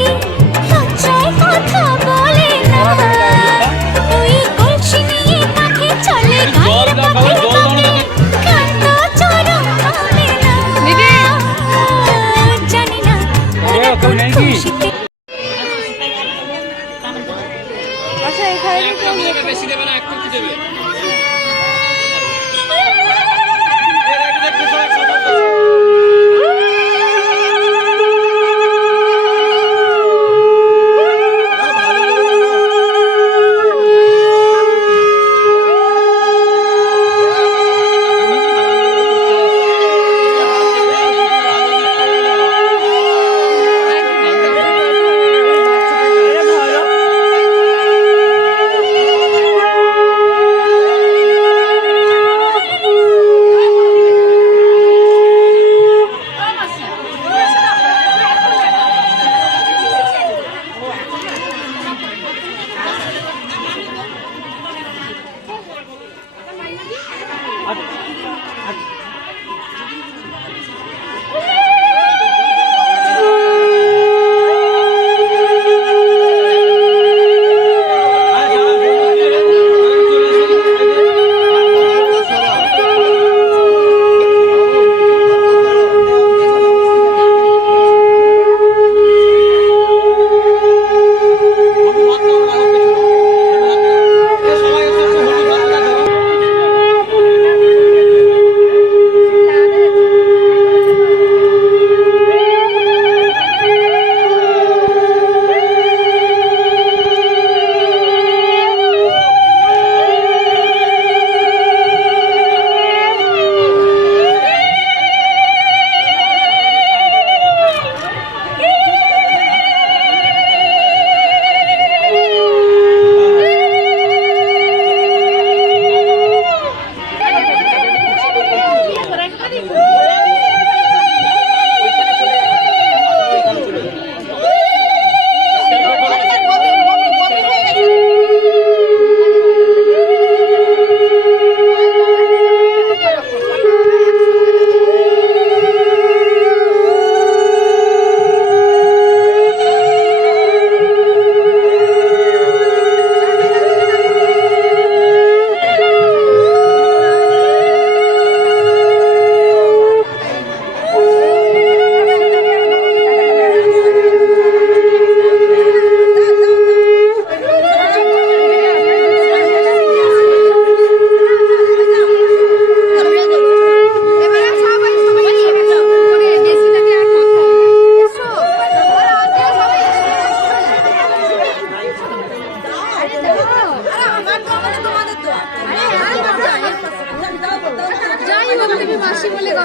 के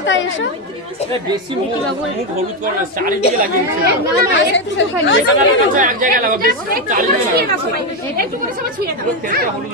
কলকাতা এসো? বেশি মুখ হলুদ করো না চারিদিকে লাগিয়ে এক জায়গায় লাগাও বেশি চারিদিকে লাগাও। একটু হ্যাঁ। করে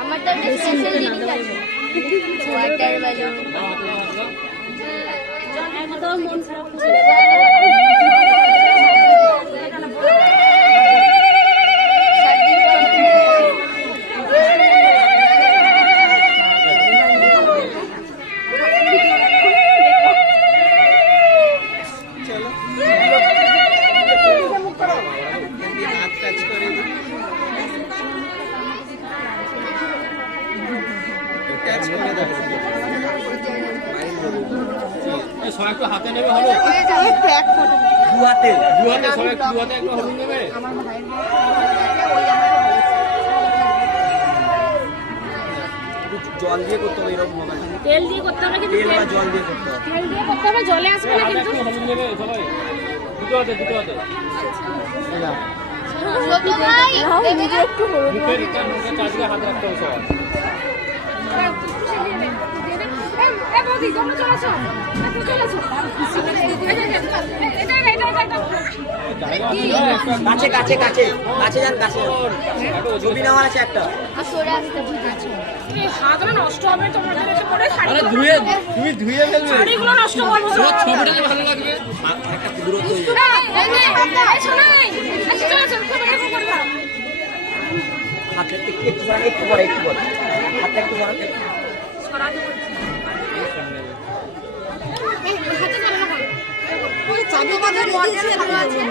আমার তো একটা স্পেশাল জিনিস আছে। ওয়াটার বেলুন হাত সবাই দু হাতে একটু হলুদ জল দিয়ে করতে হবে এরকম তেল দিয়ে করতে হবে তেল বা জল দিয়ে করতে হবে তেল দিয়ে করতে হবে জলে আসবে না কিন্তু সবাই দুটো হাতে দুটো হাতে একটু মুখের হাত রাখতে হবে সবার। কাছে কাছে কাছে। কাছে যান কাছে। ছবি নেওয়ার আছে একটা। নষ্ট হবে তোমাদের পরে ধুয়ে তুমি ধুয়ে শাড়িগুলো নষ্ট করব ছবিটা ভালো লাগবে। একটা দূরত্ব শোনো। হাতটা পরে একটু পরে হাতটা একটু সরান বলছি। এই, হাতে না।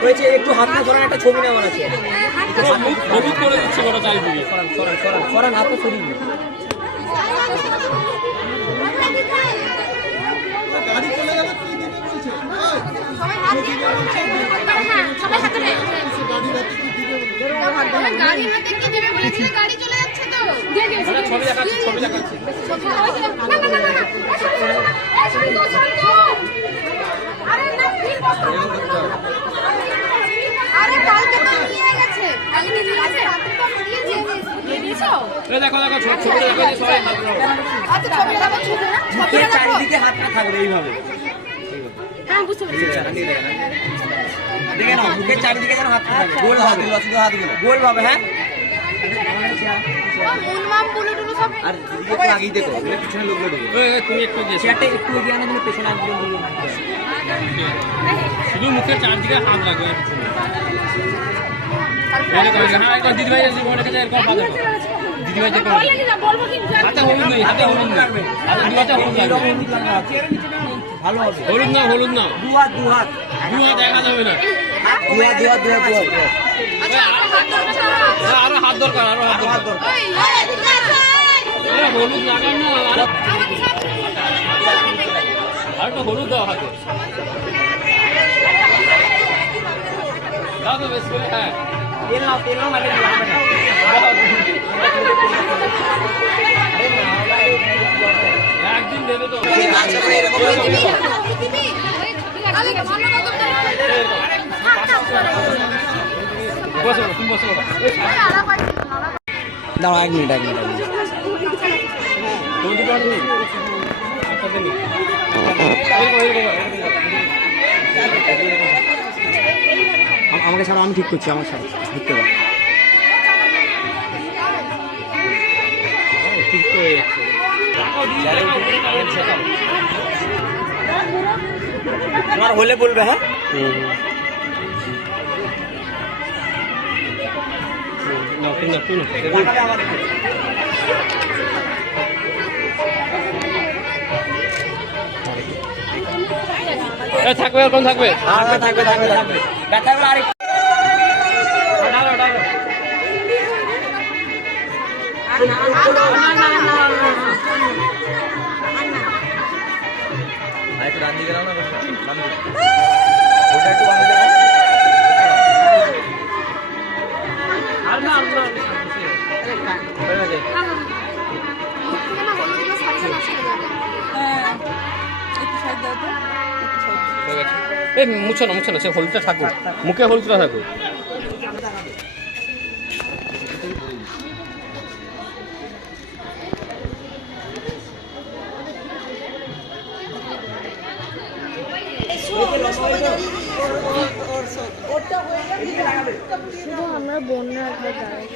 হয়েছে একটু একটা ছবি নেওয়ার আছে হলুদ করে দিচ্ছি গোটা চারিদিকে সরান সরান সরান সরান হাতটা সরিয়ে দিন হ্যাঁ, সবাই হাতে নে। গাড়ি হাতে কি দেবে বলেছিলে? গাড়ি চলে ছবি। দেখাচ্ছি ছবি দেখাচ্ছি না, না, না, না, না। এই, সরি, সরি, সরি। এই, সরি তো, সরি তো। আরে না, ঠিক বসো। আরে কালকে তো নিয়ে গেছে। কালকে নিয়ে গেছে? দিয়ে দিয়েছ? এই দেখো দেখো ছ- দেখো সবাই হাত। আচ্ছা, ছবিটা রাখো, ছবি? মুখের চারিদিকে হাতটা থাকবে এইভাবে হ্যাঁ, বুঝতে পেরেছি। দেখে নাও মুখের চারিদিকে যেন হাতটা থাকবে গোল হবে গোল হবে হ্যাঁ আর দেখো পিছনে তুমি একটু চেয়ারটা একটু এগিয়ে পেছনে শুধু মুখের চারদিকে হাত দেখো, হ্যাঁ, দিদিভাই দিদিভাই হাতে হলুদ নেই, হাতে হলুদ নেই। হাতে দু হাতে হলুদ লাগবে। ভালো হবে। হলুদ নাও, হলুদ নাও। দু হাত দু হাত দু হাত দেখা যাবে না। আরও হাত দরকার, আরও হাত হাত দরকার। হলুদ লাগান না, আরো- আর একটু হলুদ দাও হাতে। দাও তো বেশ করে, হ্যাঁ। তেল নাও তেল নাও মানে একদিন দেবে তো দাও এক মিনিট এক মিনিট এক মিনিট। আমাকে ছাড়া আমি ঠিক করছি আমার ছাড়া ও, ঠিক দিদি, দেখাও, দেখাও। তোমার হলে বলবে হ্যাঁ? না, তুই না, তুই না। দেখাবে আমার এ, থাকবে এরকম থাকবে থাকবে থাকবে থাকবে থাকবে। আরেকটু ডান দিকে না ওটা একটু এই মুছো না মুছো না সে হলুদটা থাকুক। মুখে হলুদটা থাকুক। শুধু আমরা বন্যার ঘর দাঁড়াই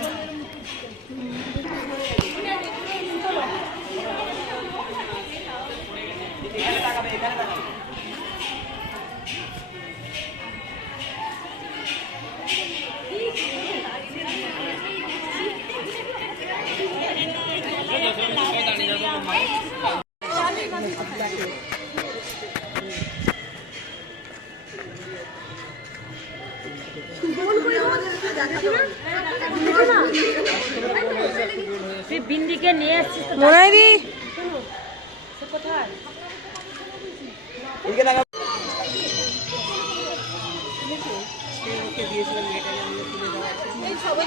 তুই বিন্দিকে নিয়ে এসছিস মোনাইদি সে কোথায় এদিকে দেখা সবাই